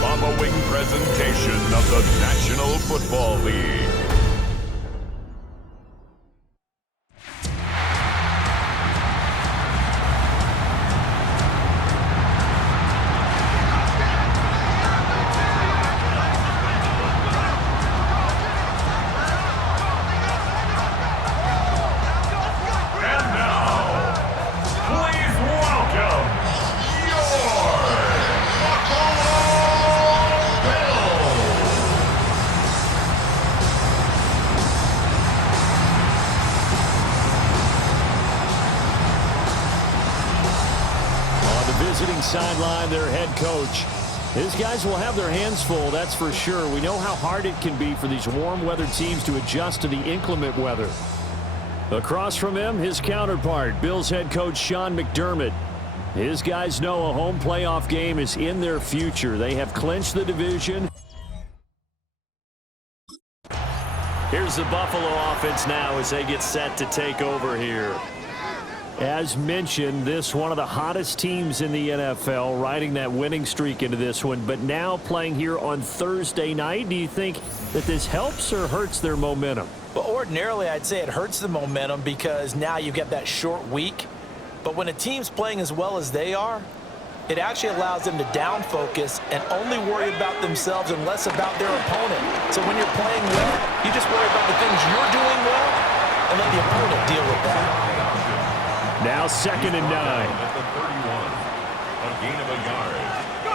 following presentation of the National Football League. Visiting sideline, their head coach. His guys will have their hands full, that's for sure. We know how hard it can be for these warm weather teams to adjust to the inclement weather. Across from him, his counterpart, Bills head coach Sean McDermott. His guys know a home playoff game is in their future. They have clinched the division. Here's the Buffalo offense now as they get set to take over here. As mentioned, this one of the hottest teams in the NFL, riding that winning streak into this one, but now playing here on Thursday night. Do you think that this helps or hurts their momentum? Well, ordinarily, I'd say it hurts the momentum because now you've got that short week. But when a team's playing as well as they are, it actually allows them to down focus and only worry about themselves and less about their opponent. So when you're playing well, you just worry about the things you're doing well and let the opponent deal with that. Now 2nd and 9. At the 31, a gain of a yard.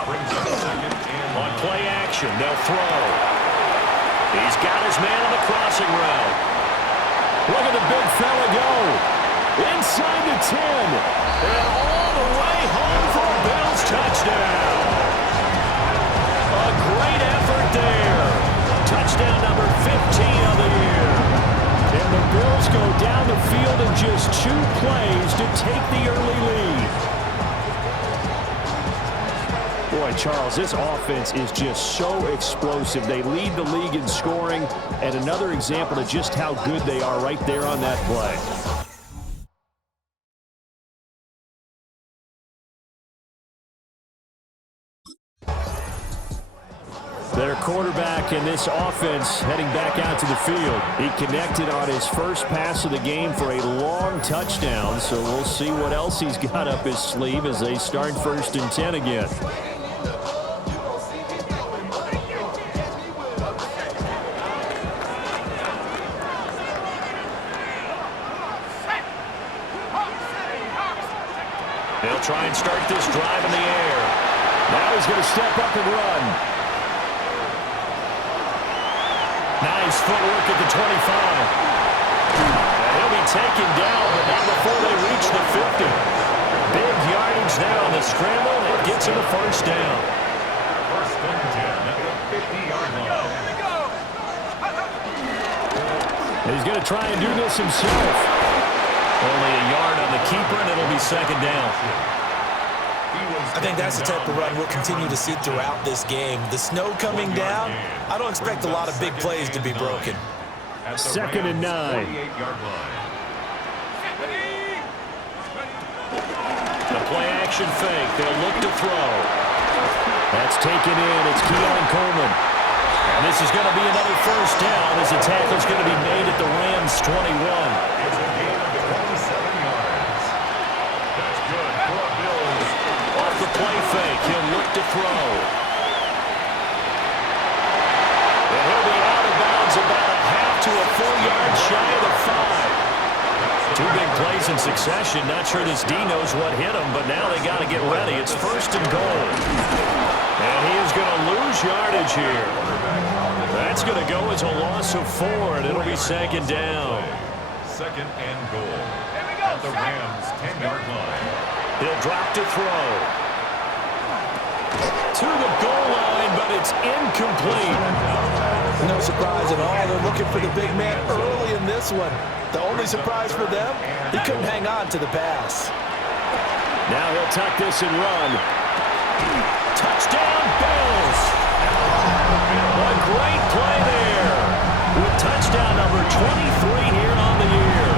Brings up 2nd and on play action, they'll throw. He's got his man on the crossing route. Look at the big fella go. Inside the 10. And all the way home for a Bills touchdown. A great effort there. Touchdown number 15 of the year. And the Bills go down the field in just 2 plays to take the early lead. Boy, Charles, this offense is just so explosive. They lead the league in scoring, and another example of just how good they are right there on that play. Their quarterback in this offense heading back out to the field. He connected on his first pass of the game for a long touchdown, so we'll see what else he's got up his sleeve as they start 1st and 10 again. They'll try and start this drive in the air. Now he's going to step up and run. Nice footwork at the 25. And he'll be taken down, but not before they reach the 50. Big yardage there on the scramble, and it gets him a 1st down. 1st and 10 at the 50-yard line. He's going to try and do this himself. Only a yard on the keeper, and it'll be 2nd down. I think that's the type of run we'll continue to see throughout this game. The snow coming down, I don't expect a lot of big plays to be broken. 2nd and 9. The play action fake. They'll look to throw. That's taken in. It's Keon Coleman. And this is going to be another 1st down as the tackle's going to be made at the Rams' 21. It's a gain of 27 yards. That's good for Bills. Off the play fake, he'll look to throw. And he'll be out of bounds about a half to a full yard shy of the 5. 2 big plays in succession. Not sure this D knows what hit him, but now they got to get ready. It's 1st and goal. And he is going to lose yardage here. That's going to go as a loss of 4, and it'll be 2nd down. 2nd and goal. At the Rams' 10-yard line. He'll drop to throw. To the goal line, but it's incomplete. No surprise at all. They're looking for the big man early in this one. The only surprise for them, he couldn't hang on to the pass. Now he'll tuck this and run. Touchdown, Bills. A great play there. With touchdown number 23 here on the year.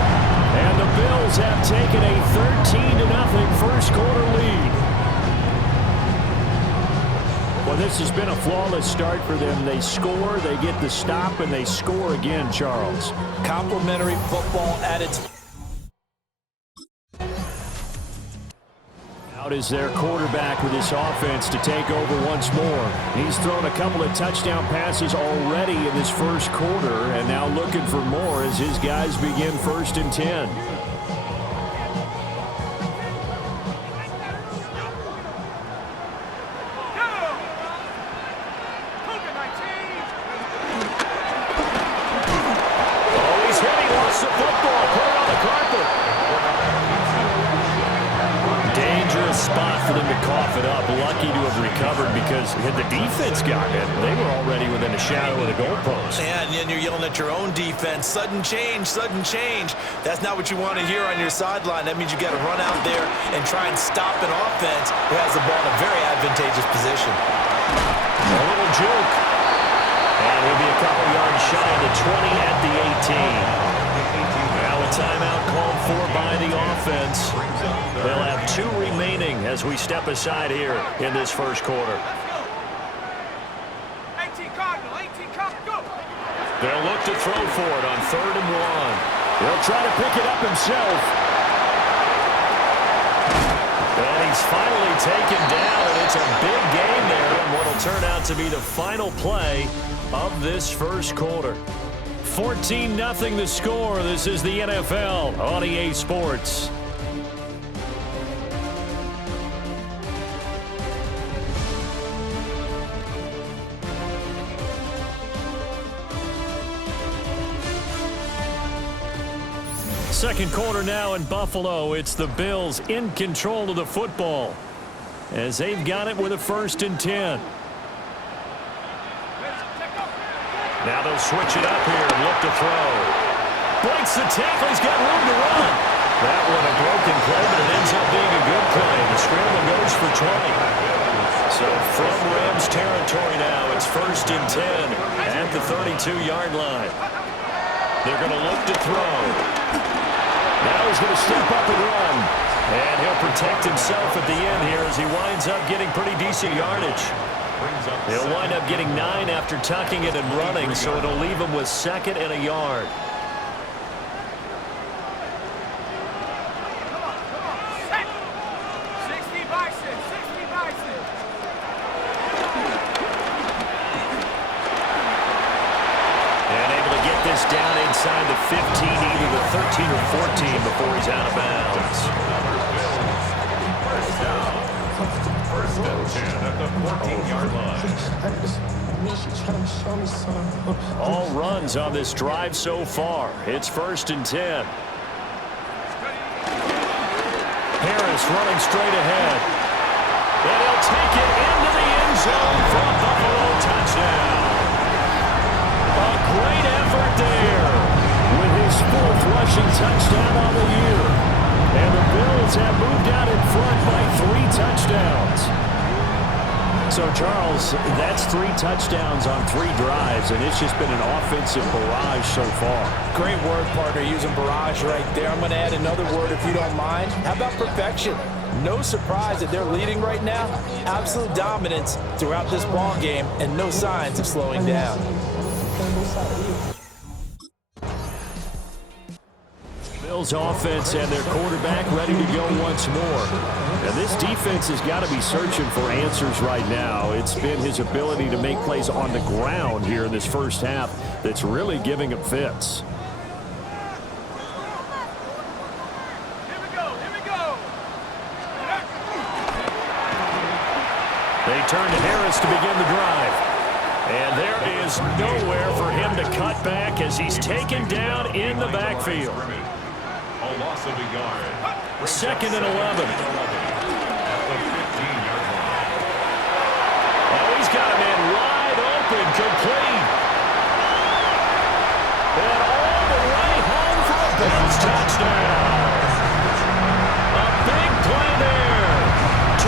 And the Bills have taken a 13-0 first quarter lead. Well, this has been a flawless start for them. They score, they get the stop, and they score again, Charles. Complimentary football at its... Out is their quarterback with this offense to take over once more. He's thrown a couple of touchdown passes already in this first quarter, and now looking for more as his guys begin 1st and 10. Spot for them to cough it up. Lucky to have recovered because had the defense gotten it, they were already within a shadow of the goalpost. And then you're yelling at your own defense. Sudden change, sudden change. That's not what you want to hear on your sideline. That means you got to run out there and try and stop an offense who has the ball in a very advantageous position. A little juke. And he'll be a couple yards shy of the 20 at the 18. Now a timeout called for by the offense. They'll have 2 remaining as we step aside here in this first quarter. 18 Cardinal, 18 Cardinal, go! They'll look to throw for it on 3rd and 1. He'll try to pick it up himself. And he's finally taken down, and it's a big game there in what will turn out to be the final play of this first quarter. 14-0 the score. This is the NFL on EA Sports. Second quarter now in Buffalo. It's the Bills in control of the football as they've got it with a 1st and 10. Now they'll switch it up here and look to throw. Breaks the tackle. He's got room to run. That one a broken play, but it ends up being a good play. The scramble goes for 20. So from Rams territory now, it's 1st and 10 at the 32-yard line. They're going to look to throw. Now he's going to step up and run. And he'll protect himself at the end here as he winds up getting pretty decent yardage. He'll wind up getting 9 after tucking it and running, so it'll leave him with 2nd and a yard. Come on, set! 60 by 6, 60 by 6. And able to get this down inside the 15, either the 13 or 14 before he's out of bounds. First down. 1st and 10 at the 14-yard line. All runs on this drive so far. It's 1st and 10. Harris running straight ahead. And he'll take it into the end zone for a Buffalo touchdown. A great effort there with his 4th rushing touchdown on the year. And the Bills have moved out in front by 3 touchdowns. So, Charles, that's 3 touchdowns on 3 drives, and it's just been an offensive barrage so far. Great word, partner, using barrage right there. I'm going to add another word if you don't mind. How about perfection? No surprise that they're leading right now. Absolute dominance throughout this ball game and no signs of slowing down. Bills offense and their quarterback ready to go once more. Now this defense has got to be searching for answers right now. It's been his ability to make plays on the ground here in this first half that's really giving him fits. Here we go. They turn to Harris to begin the drive. And there is nowhere for him to cut back as he's taken down in the backfield. A loss of a yard. 2nd and 11. At the 15-yard line. Oh, he's got a man wide open, complete. And all the way home for a Bills touchdown. A big play there.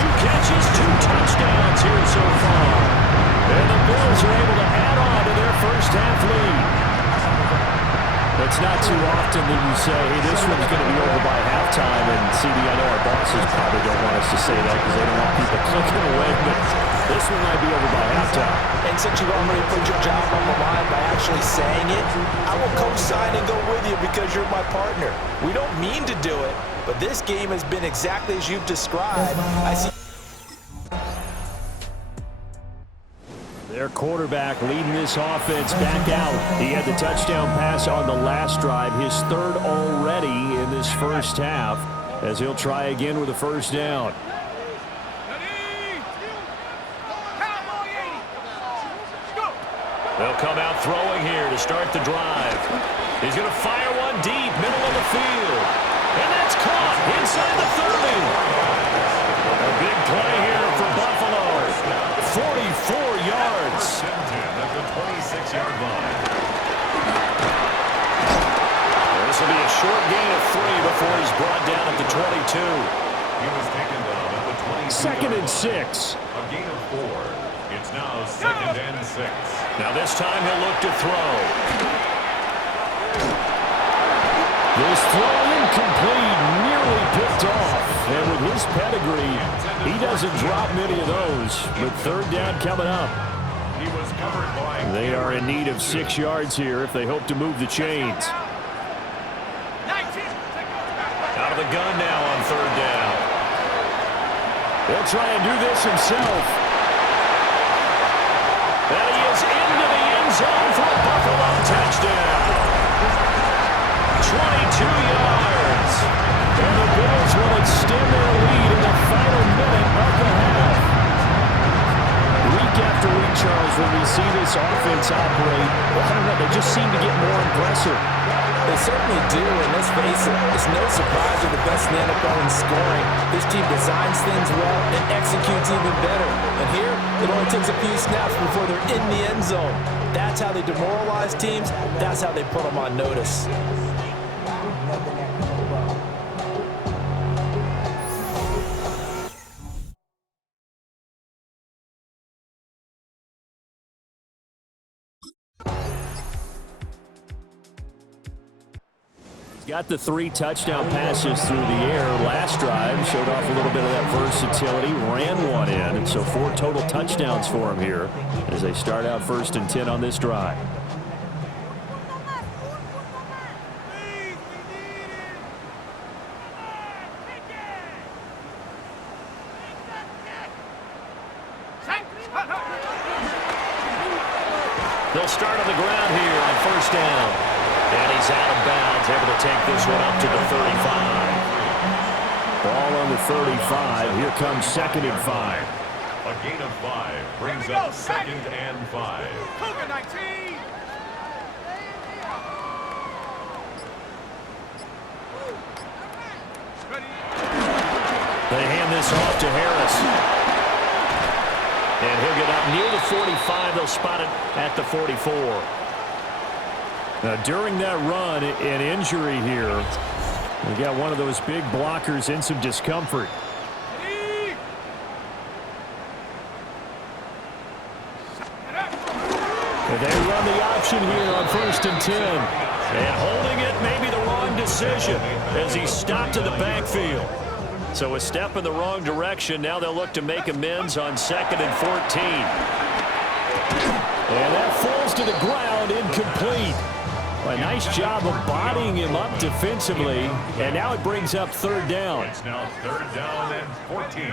2 catches, 2 touchdowns here so far. And the Bills are able to add on to their first half lead. It's not too often that you say, hey, this one's going to be over by halftime. And, CD, I know our bosses probably don't want us to say that because they don't want people clicking away. But This one might be over by halftime. And since you've already put your job on the line by actually saying it, I will co-sign and go with you because you're my partner. We don't mean to do it, but this game has been exactly as you've described. I see. Their quarterback leading this offense back out. He had the touchdown pass on the last drive, his third already in this first half, as he'll try again with a first down. They'll come out throwing here to start the drive. He's going to fire one deep, middle of the field. And that's caught inside the 30. A big play here for Buffalo. 44 yards. At the 26-yard line. This will be a short gain of 3 before he's brought down at the 22. He was taken down at the 22. Second and 6. A gain of 4. It's now second and 6. Now this time he'll look to throw. This throw incomplete, nearly picked off. And with his pedigree, he doesn't drop many of those. But third down coming up. He was covered by. They are in need of 6 yards here if they hope to move the chains. Out of the gun now on third down. He'll try and do this himself. And he is into the end zone for a Buffalo touchdown. 22 yards. And the Bills will extend their lead in the final minute of the half. Week after week, Charles, when we see this offense operate, well, I don't know, they just seem to get more impressive. They certainly do, and let's face it, it's no surprise they're the best in the NFL in scoring. This team designs things well and executes even better. And here, it only takes a few snaps before they're in the end zone. That's how they demoralize teams. That's how they put them on notice. Got the 3 touchdown passes through the air. Last drive showed off a little bit of that versatility, ran one in, and so 4 total touchdowns for him here as they start out first and 10 on this drive. They'll start on the ground here on first down. And he's out of bounds, able to take this one up to the 35. Ball on the 35. Here comes second and 5. A gain of 5 brings up second and 5. Cougar 19. They hand this off to Harris. And he'll get up near the 45. They'll spot it at the 44. Now, during that run, an injury here. We got one of those big blockers in some discomfort. And they run the option here on first and 10. And holding it may be the wrong decision as he stopped in the backfield. So a step in the wrong direction. Now they'll look to make amends on second and 14. And that falls to the ground, incomplete. A nice job of bodying him up defensively, and now it brings up third down. It's now third down and 14.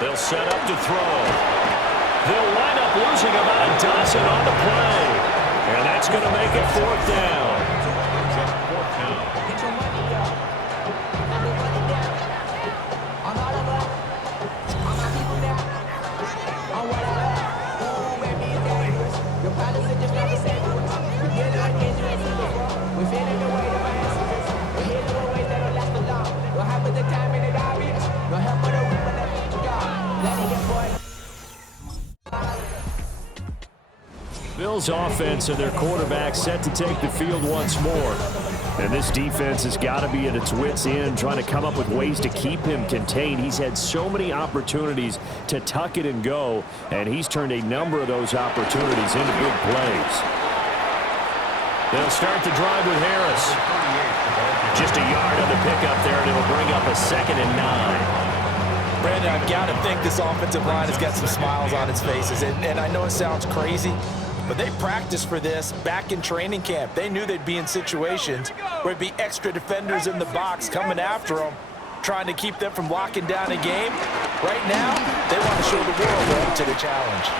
They'll set up to throw. They'll wind up losing about a dozen on the play, and that's going to make it fourth down. Bills offense and their quarterback set to take the field once more. And this defense has got to be at its wits' end, trying to come up with ways to keep him contained. He's had so many opportunities to tuck it and go, and he's turned a number of those opportunities into big plays. They'll start the drive with Harris. Just a yard on the pickup there, and it'll bring up a 2nd and 9. Brandon, I've got to think this offensive line has got some smiles on its faces. And I know it sounds crazy, but they practiced for this back in training camp. They knew they'd be in situations where it'd be extra defenders in the box coming after them, trying to keep them from locking down a game. Right now, they want to show the world they're up to the challenge.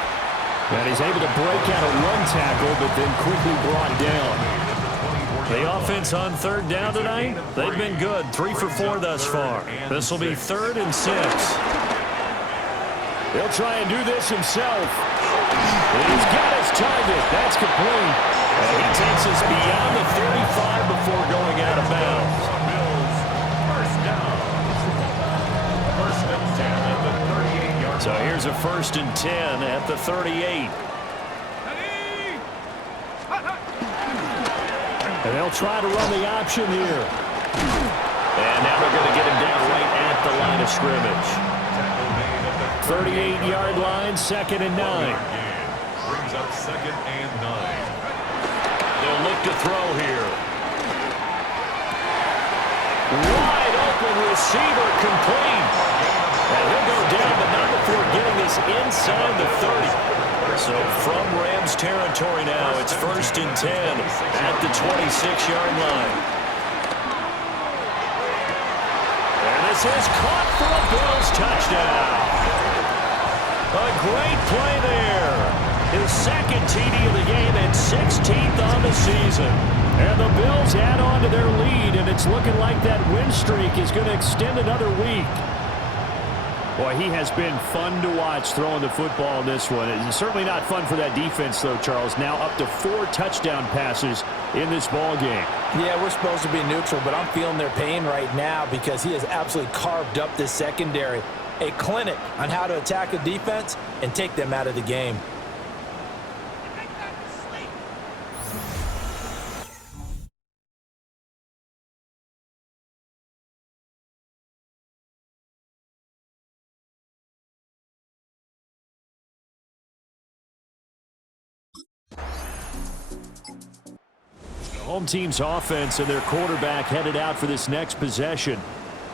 And he's able to break out a run tackle, but then quickly brought down. The offense on 3rd down tonight, they've been good. 3 for 4 thus far. This will be 3rd and 6. He'll try and do this himself. He's got his target. That's complete. And he takes us beyond the 35 before going out of bounds. First down. First and 10 at the 38-yard line. So here's a 1st and 10 at the 38. And they'll try to run the option here. And now they're going to get him down right at the line of scrimmage. 38-yard line, 2nd and 9. Brings up 2nd and 9. They'll look to throw here. Wide open receiver complete. And he'll go down, but not before getting this inside the 30. So from Rams territory now, it's 1st and 10 at the 26-yard line. And this is caught for a Bills touchdown. A great play there. His 2nd TD of the game and 16th on the season. And the Bills add on to their lead, and it's looking like that win streak is going to extend another week. Boy, he has been fun to watch throwing the football in this one. It's certainly not fun for that defense, though, Charles. Now up to 4 touchdown passes in this ball game. Yeah, we're supposed to be neutral, but I'm feeling their pain right now because he has absolutely carved up this secondary. A clinic on how to attack a defense and take them out of the game. Home team's offense and their quarterback headed out for this next possession.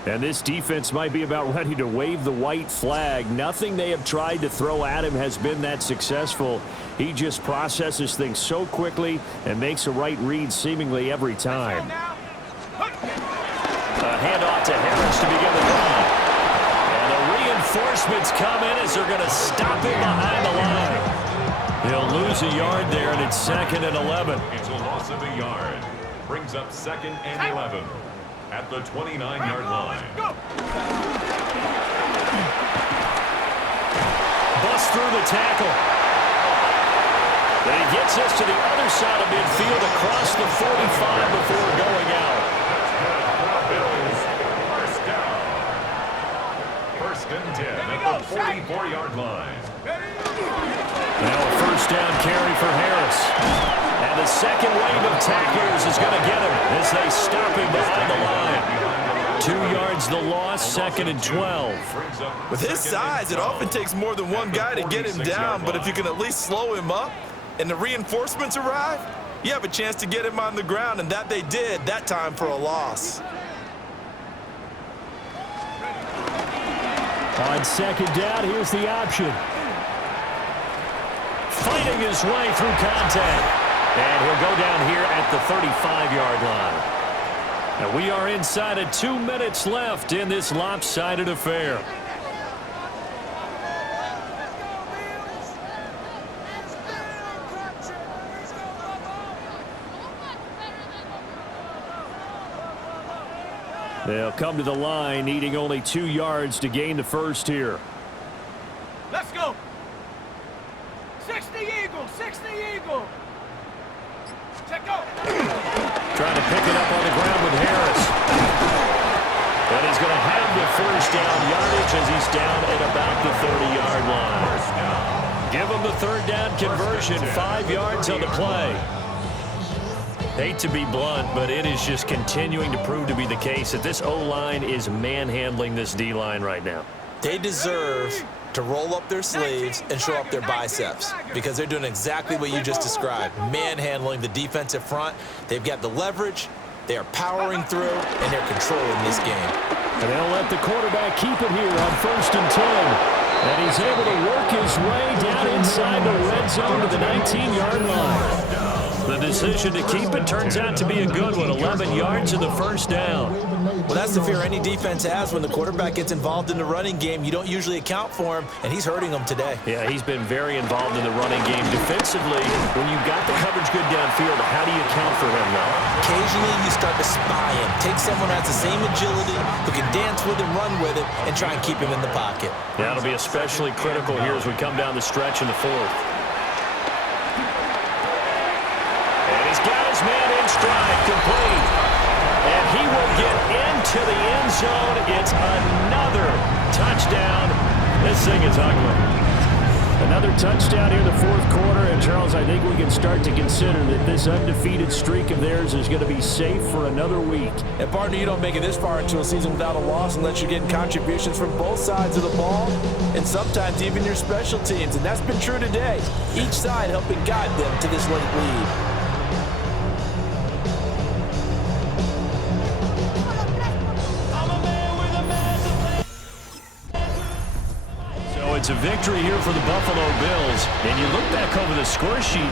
And this defense might be about ready to wave the white flag. Nothing they have tried to throw at him has been that successful. He just processes things so quickly and makes a right read seemingly every time. A handoff to Harris to begin the run. And the reinforcements come in as they're going to stop him behind the line. He'll lose a yard there, and it's 2nd and 11. It's a loss of a yard. Brings up 2nd and 11 at the 29-yard line. Bust through the tackle. Then he gets us to the other side of midfield across the 45 before going out. Bills, first down. 1st and 10 at the 44-yard line. Now a 1st down carry for Harris. And the second wave of tacklers is going to get him as they stop him behind the line. 2 yards the loss, 2nd and 12. With his size, it often takes more than one guy to get him down, but if you can at least slow him up and the reinforcements arrive, you have a chance to get him on the ground, and that they did, that time for a loss. On 2nd down, here's the option. Fighting his way through contact. And he'll go down here at the 35-yard line. And we are inside of 2 minutes left in this lopsided affair. They'll come to the line, needing only 2 yards to gain the first here. Let's go. 60 Eagle, 60 Eagle. Check go. Trying to pick it up on the ground with Harris. And he's going to have the 1st down yardage as he's down at about the 30-yard line. Give him the 3rd down conversion, 5 yards on the play. Hate to be blunt, but it is just continuing to prove to be the case that this O-line is manhandling this D-line right now. They deserve to roll up their sleeves and show up their biceps because they're doing exactly what you just described, manhandling the defensive front. They've got the leverage, they are powering through, and they're controlling this game. And they'll let the quarterback keep it here on 1st and 10. And he's able to work his way down inside the red zone to the 19-yard line. The decision to keep it turns out to be a good one, 11 yards in the first down. Well, that's the fear any defense has when the quarterback gets involved in the running game. You don't usually account for him, and he's hurting them today. Yeah, he's been very involved in the running game. Defensively, when you've got the coverage good downfield, how do you account for him now? Occasionally, you start to spy him. Take someone who has the same agility, who can dance with him, run with him, and try and keep him in the pocket. That'll be especially critical here as we come down the stretch in the 4th. Got his man in stride, complete. And he will get into the end zone. It's another touchdown. This thing is ugly. Another touchdown here in the 4th quarter. And, Charles, I think we can start to consider that this undefeated streak of theirs is going to be safe for another week. And, partner, you don't make it this far into a season without a loss unless you're getting contributions from both sides of the ball and sometimes even your special teams. And that's been true today. Each side helping guide them to this late lead. It's a victory here for the Buffalo Bills. And you look back over the score sheet,